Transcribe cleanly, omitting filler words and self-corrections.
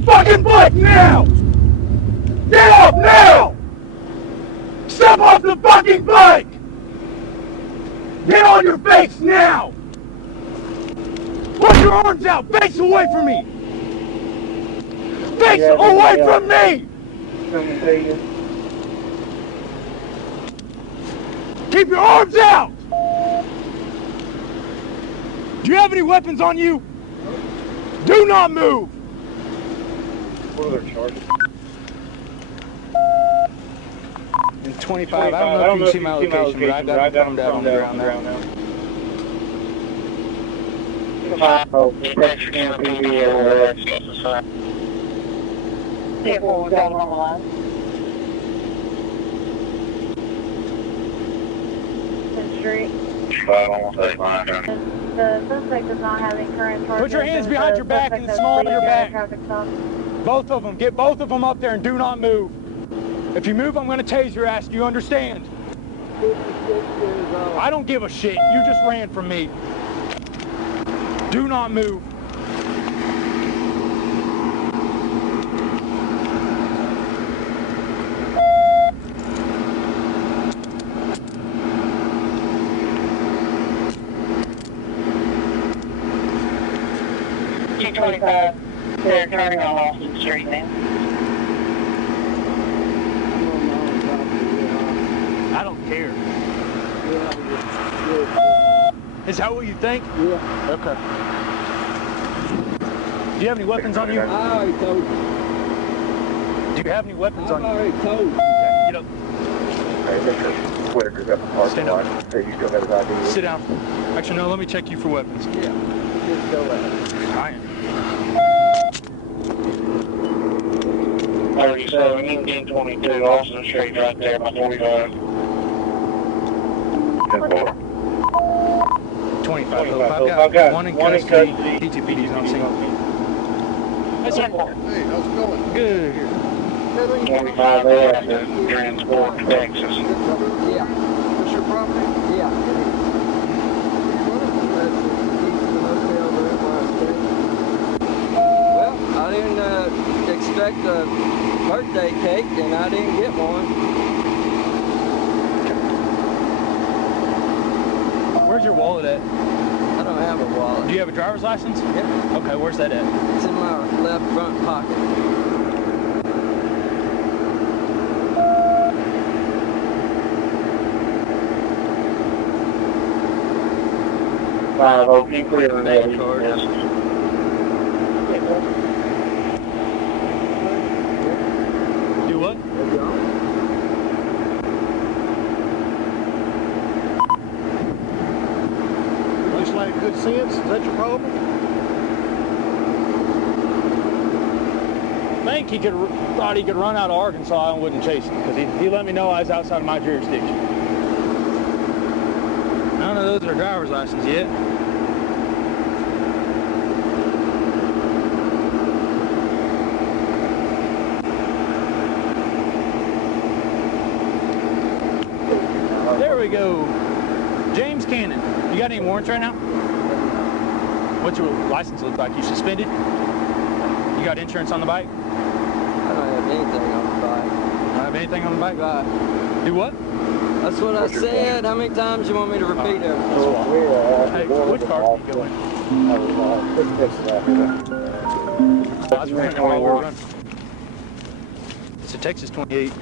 the fucking bike now! Get off now! Step off the fucking bike! Get on your face now! Put your arms out! Face away from me! Face away from me! Keep your arms out! Do you have any weapons on you? Do not move! What are their charges? In 25, I don't know if you can see my location, but I've got them down on the ground now. Oh, Dashcam PBL, people we got on the line. Street. The suspect does not have any current charges. Put your hands behind your back and the small of your back. Both of them. Get both of them up there and do not move. If you move, I'm going to tase your ass. Do you understand? I don't give a shit. You just ran from me. Do not move. T25, they're turning on Austin Street now. I don't care. Is that what you think? Yeah. Okay. Do you have any weapons on you? I already told you. Do you have any weapons on you? I already told you. Okay, get up. Whitaker's got the parking Stand lot. up. Hey, you still got his ID? Sit down. Actually, no, let me check you for weapons. Yeah. Just go ahead. I am. 37, 1822, Austin Street right there by 45. 25. I've got one in custody. DTPD's not single. That's it. Hey, how's it going? Good. 25 there at the transport to Texas. Yeah. What's your property? Yeah. Well, I didn't expect a birthday cake, and I didn't get one. Where's your wallet at? I don't have a wallet. Do you have a driver's license? Yeah. Okay, where's that at? It's in my left front pocket. Keep clearing that. Yes. Do what? Looks like good sense. Is that your problem? I think he thought he could run out of Arkansas and wouldn't chase him because he let me know I was outside of my jurisdiction. None of those are driver's license yet. There we go. James Cannon. You got any warrants right now? What's your license look like? You suspended? You got insurance on the bike? I don't have anything on the bike. Don't have anything on the bike? Right. Do what? That's what I said. How many times you want me to repeat everything? Hey, which car are you going? I was running away. We're running. It's a Texas 28.